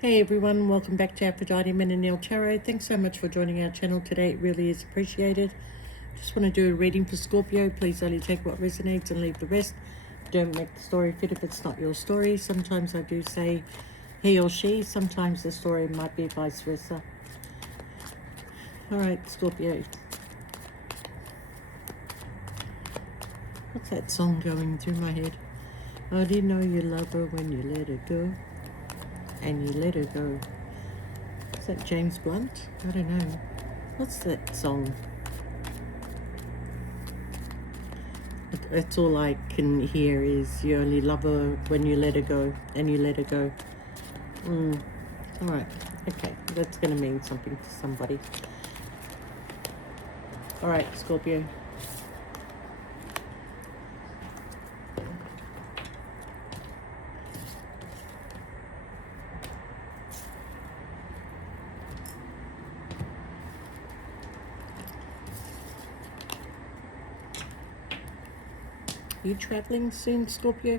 Hey everyone, welcome back to Aphrodite Men and Neil Tarot. Thanks so much for joining our channel today. It really is appreciated. Just want to do a reading for Scorpio. Please only take what resonates and leave the rest. Don't make the story fit if it's not your story. Sometimes I do say he or she. Sometimes the story might be vice versa. All right, Scorpio. What's that song going through my head? How do you know you love her when you let her go? And you let her go. Is that James Blunt? I don't know. What's that song? That's all I can hear is you only love her when you let her go, and you let her go. All right, okay, that's going to mean something to somebody. All right, Scorpio. Are you traveling soon, Scorpio?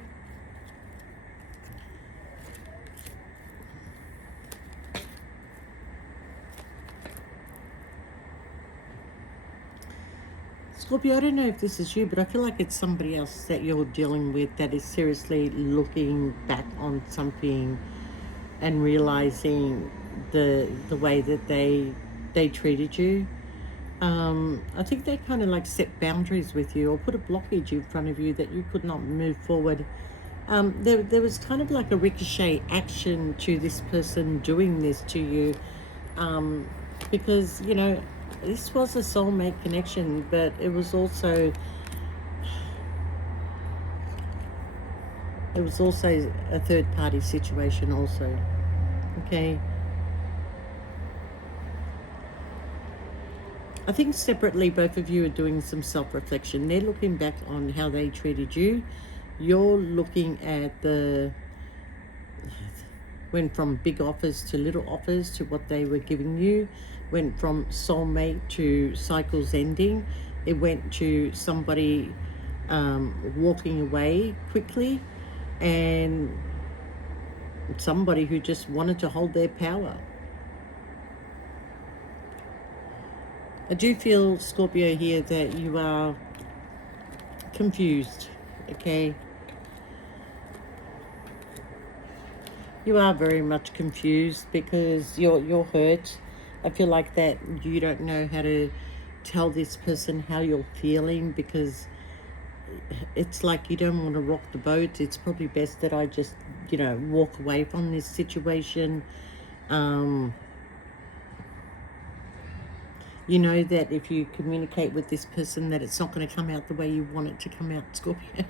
Scorpio, I don't know if this is you, but I feel like it's somebody else that you're dealing with that is seriously looking back on something and realizing the way that they treated you. I think they kind of like set boundaries with you or put a blockage in front of you that you could not move forward. There was kind of like a ricochet action to this person doing this to you, because, you know, this was a soulmate connection, but it was also a third party situation also. Okay. I think separately both of you are doing some self-reflection. They're looking back on how they treated you. You're looking at went from big offers to little offers to what they were giving you, went from soulmate to cycles ending. It went to somebody walking away quickly, and somebody who just wanted to hold their power. I do feel, Scorpio, here that you are confused, okay? You are very much confused because you're hurt. I feel like that you don't know how to tell this person how you're feeling, because it's like you don't want to rock the boat. It's probably best that I just, walk away from this situation. You know that if you communicate with this person that it's not going to come out the way you want it to come out, Scorpio.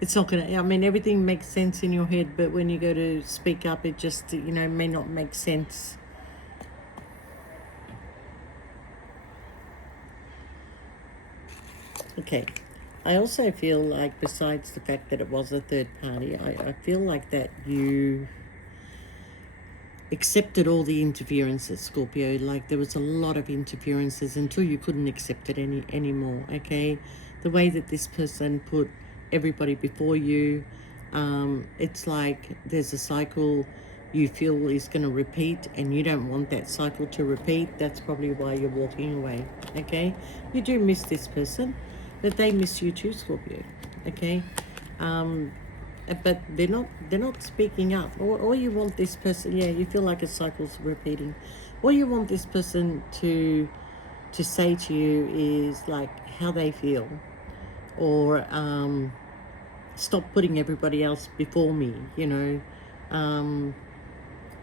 It's not going to, I mean, everything makes sense in your head, but when you go to speak up, it just, may not make sense. Okay. I also feel like, besides the fact that it was a third party, I feel like that you accepted all the interferences, Scorpio. Like, there was a lot of interferences until you couldn't accept it anymore, okay? The way that this person put everybody before you, it's like there's a cycle you feel is going to repeat, and you don't want that cycle to repeat. That's probably why you're walking away, okay? You do miss this person, but they miss you too, Scorpio, okay? But they're not speaking up. Or you want this person, yeah, you feel like a cycle's repeating. All you want this person to say to you is like how they feel, or stop putting everybody else before me. You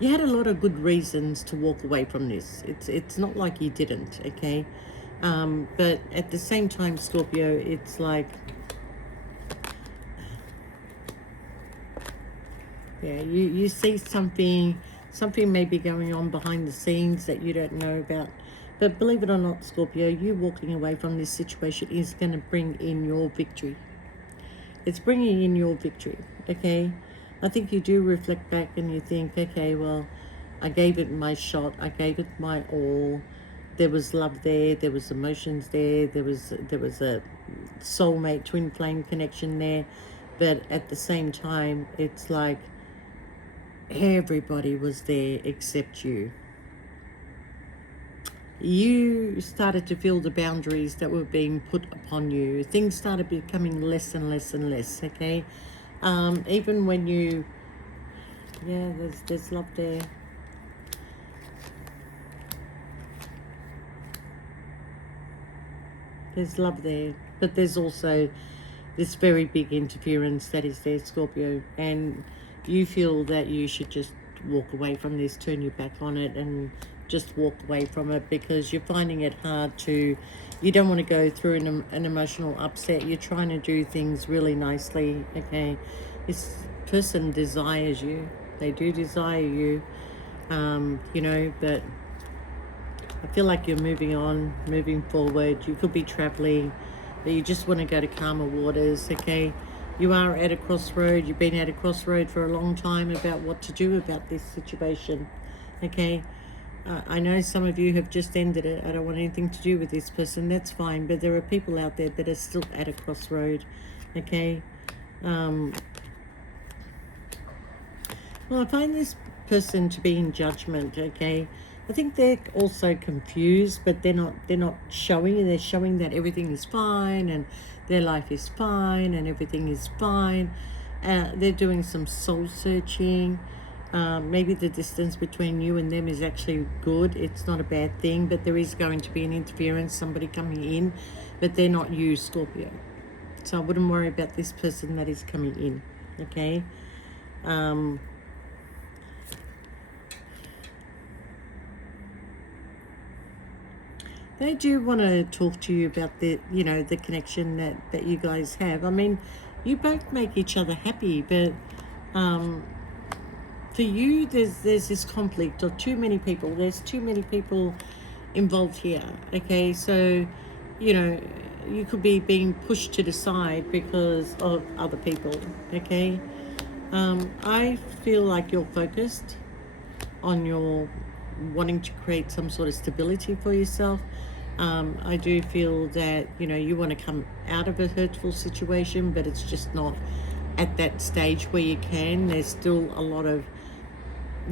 had a lot of good reasons to walk away from this. It's not like you didn't, okay? But at the same time, Scorpio, it's like, yeah, you see something may be going on behind the scenes that you don't know about. But believe it or not, Scorpio, you walking away from this situation is going to bring in your victory. It's bringing in your victory, okay? I think you do reflect back and you think, okay, well, I gave it my shot. I gave it my all. There was love there. There was emotions there. There was a soulmate, twin flame connection there. But at the same time, it's like Everybody was there except you. You started to feel the boundaries that were being put upon you. Things started becoming less and less and less, okay? Even when you, yeah, there's love there. There's love there, but there's also this very big interference that is there, Scorpio, and you feel that you should just walk away from this, turn your back on it, and just walk away from it because you're finding it hard to, you don't want to go through an emotional upset. You're trying to do things really nicely, okay? This person desires you. They do desire you, you know, but I feel like you're moving on, moving forward. You could be traveling, but you just want to go to calmer waters, okay? You are at a crossroad. You've been at a crossroad for a long time about what to do about this situation, okay? I know some of you have just ended it. I don't want anything to do with this person. That's fine, but there are people out there that are still at a crossroad, okay? Well, I find this person to be in judgment, okay? I think they're also confused, but they're not showing it. They're showing that everything is fine and their life is fine and everything is fine. They're doing some soul searching. Maybe the distance between you and them is actually good. It's not a bad thing, but there is going to be an interference, somebody coming in, but they're not you, Scorpio. So I wouldn't worry about this person that is coming in, okay? They do want to talk to you about the, you know, the connection that you guys have. I mean, you both make each other happy, but for you, there's this conflict of too many people. There's too many people involved here, okay? So, you know, you could be being pushed to the side because of other people, okay? I feel like you're focused on your wanting to create some sort of stability for yourself. I do feel that, you know, you want to come out of a hurtful situation, but it's just not at that stage where you can. There's still a lot of,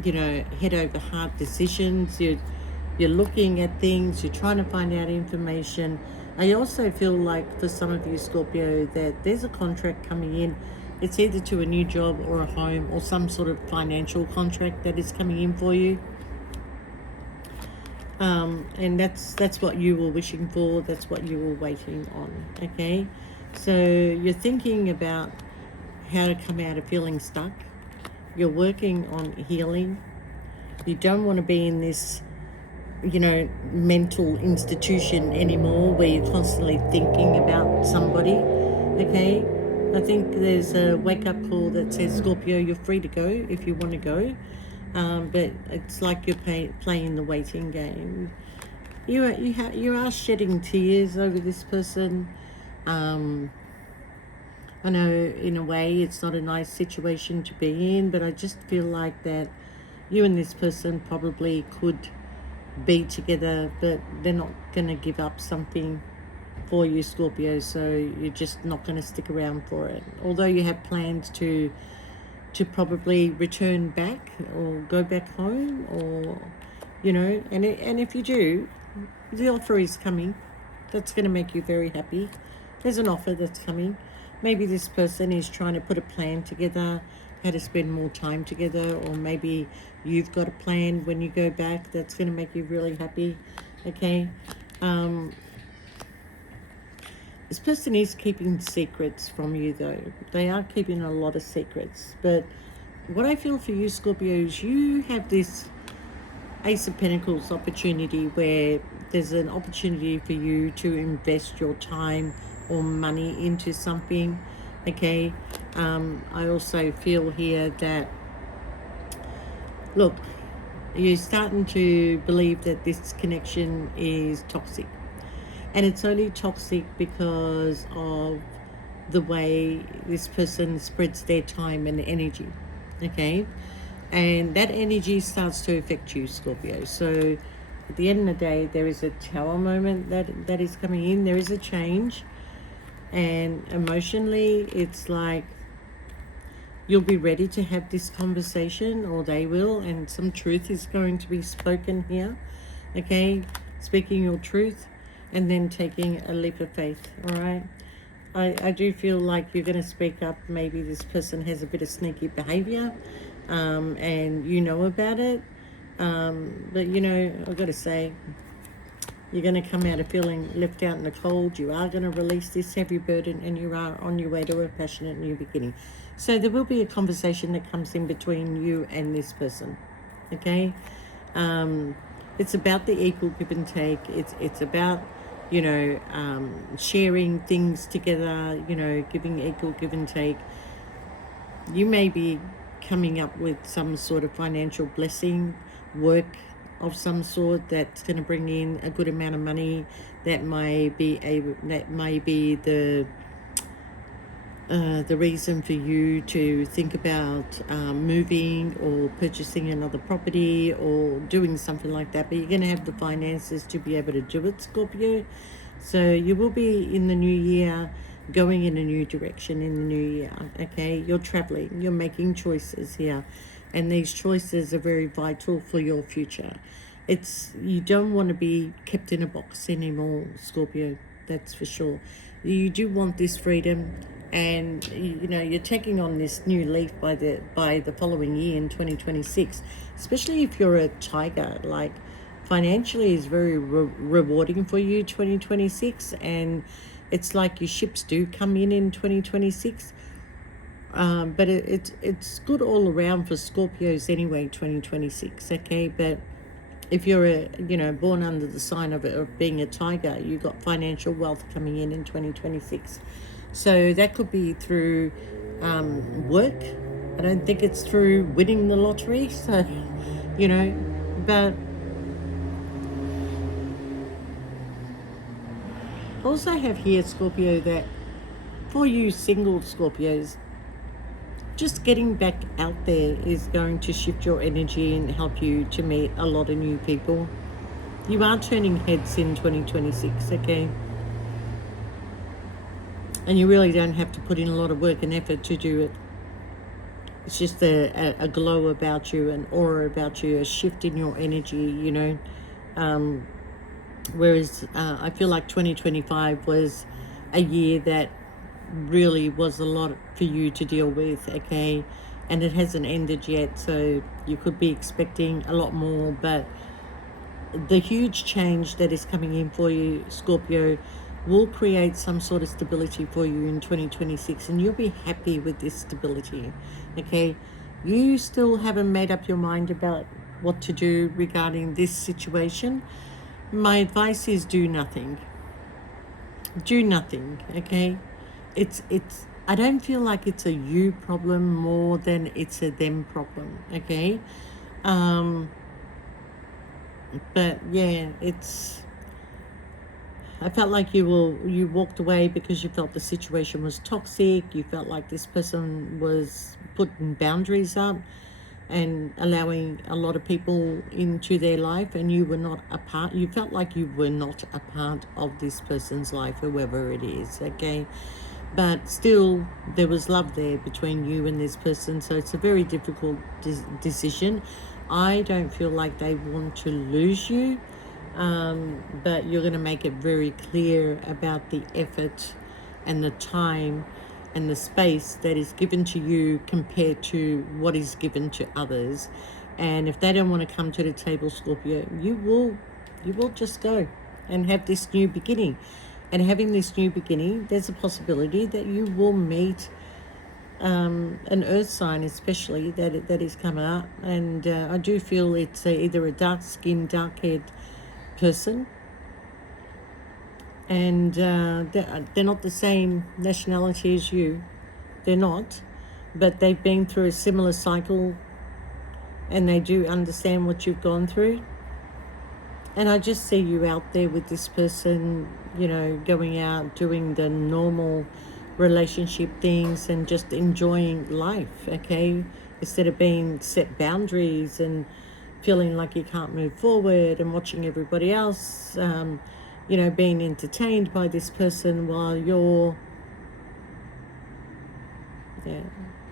you know, head over heart decisions. You're looking at things, you're trying to find out information. I also feel like for some of you, Scorpio, that there's a contract coming in. It's either to a new job or a home or some sort of financial contract that is coming in for you. And that's what you were wishing for. That's what you were waiting on, okay? So you're thinking about how to come out of feeling stuck. You're working on healing. You don't want to be in this, you know, mental institution anymore where you're constantly thinking about somebody, okay? I think there's a wake-up call that says, Scorpio, you're free to go if you want to go. But it's like you're playing the waiting game. You are shedding tears over this person. I know in a way it's not a nice situation to be in, but I just feel like that you and this person probably could be together, but they're not going to give up something for you, Scorpio, so you're just not going to stick around for it. Although you have plans to probably return back or go back home, or, you know, and if you do, the offer is coming. That's going to make you very happy. There's an offer that's coming. Maybe this person is trying to put a plan together, how to spend more time together, or maybe you've got a plan when you go back that's going to make you really happy, okay? This person is keeping secrets from you, though. They are keeping a lot of secrets. But what I feel for you, Scorpio, is you have this Ace of Pentacles opportunity where there's an opportunity for you to invest your time or money into something, okay? I also feel here that, look, you're starting to believe that this connection is toxic. And it's only toxic because of the way this person spreads their time and energy, okay? And that energy starts to affect you, Scorpio. So at the end of the day, there is a tower moment that is coming in. There is a change. And emotionally, it's like You'll be ready to have this conversation, or they will, and some truth is going to be spoken here. Okay, speaking your truth and then taking a leap of faith. All right. I do feel like you're going to speak up. Maybe this person has a bit of sneaky behavior, and you know about it. But you know, I've got to say, you're going to come out of feeling left out in the cold. You are going to release this heavy burden, and you are on your way to a passionate new beginning. So there will be a conversation that comes in between you and this person. Okay, it's about the equal give and take. It's about, you know, sharing things together. You know, giving equal give and take. You may be coming up with some sort of financial blessing, work of some sort that's going to bring in a good amount of money. That may be the reason for you to think about moving or purchasing another property or doing something like that. But you're going to have the finances to be able to do it, Scorpio. So you will be in the new year going in a new direction in the new year. Okay, you're traveling, you're making choices here, and these choices are very vital for your future. You don't want to be kept in a box anymore, Scorpio. That's for sure. You do want this freedom, and you know you're taking on this new leaf by the following year in 2026. Especially if you're a tiger, like financially is very rewarding for you 2026, and it's like your ships do come in 2026. But it's good all around for Scorpios anyway, 2026. Okay, but if you're born under the sign of being a tiger, you got financial wealth coming in 2026. So that could be through work. I don't think it's through winning the lottery. So, but also have here, Scorpio, that for you single Scorpios, just getting back out there is going to shift your energy and help you to meet a lot of new people. You are turning heads in 2026, okay? And you really don't have to put in a lot of work and effort to do it. It's just a glow about you, an aura about you, a shift in your energy, whereas I feel like 2025 was a year that really was a lot for you to deal with, okay? And it hasn't ended yet, so you could be expecting a lot more. But the huge change that is coming in for you, Scorpio, will create some sort of stability for you in 2026, and you'll be happy with this stability, okay? You still haven't made up your mind about what to do regarding this situation. My advice is do nothing. Do nothing, okay? It's I don't feel like it's a you problem more than it's a them problem, okay? But yeah, I felt like you walked away because you felt the situation was toxic. You felt like this person was putting boundaries up and allowing a lot of people into their life, and you were not a part. You felt like you were not a part of this person's life, whoever it is, okay? But still, there was love there between you and this person, so it's a very difficult decision. I don't feel like they want to lose you, but you're going to make it very clear about the effort and the time and the space that is given to you compared to what is given to others. And if they don't want to come to the table, Scorpio, you will just go and have this new beginning. And having this new beginning, there's a possibility that you will meet an earth sign, especially that is coming up. And I do feel it's either a dark-skinned, dark-haired person, and they're not the same nationality as you. They're not, but they've been through a similar cycle, and they do understand what you've gone through. And I just see you out there with this person, going out, doing the normal relationship things and just enjoying life, okay? Instead of being set boundaries and feeling like you can't move forward and watching everybody else, being entertained by this person while you're,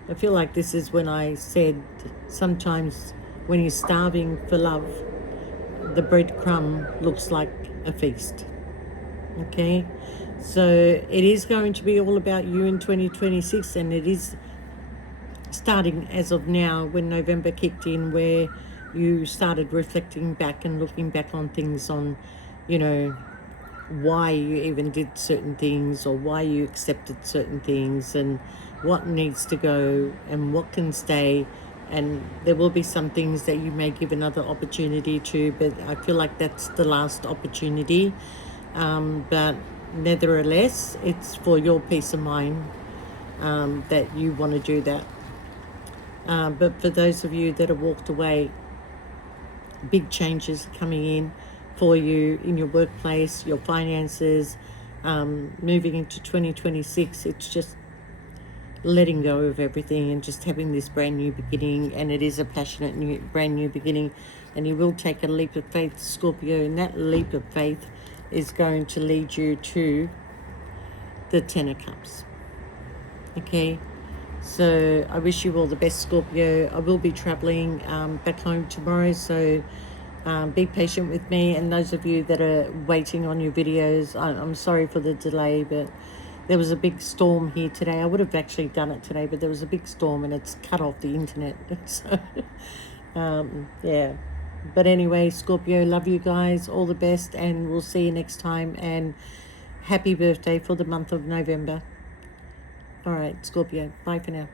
I feel like this is when I said sometimes when you're starving for love, the breadcrumb looks like a feast. Okay, so it is going to be all about you in 2026, and it is starting as of now when November kicked in, where you started reflecting back and looking back on things, on, you know, why you even did certain things or why you accepted certain things, and what needs to go and what can stay. And there will be some things that you may give another opportunity to, but I feel like that's the last opportunity. But nevertheless, it's for your peace of mind that you want to do that. But for those of you that have walked away, big changes coming in for you in your workplace, your finances, moving into 2026. It's just letting go of everything and just having this brand new beginning. And it is a passionate brand new beginning, and you will take a leap of faith, Scorpio, and that leap of faith is going to lead you to the Ten of Cups. Okay, so I wish you all the best, Scorpio. I will be traveling back home tomorrow, so be patient with me. And those of you that are waiting on your videos, I'm sorry for the delay, but there was a big storm here today. I would have actually done it today, but there was a big storm and it's cut off the internet. So, yeah. But anyway, Scorpio, love you guys. All the best, and we'll see you next time. And happy birthday for the month of November. All right, Scorpio. Bye for now.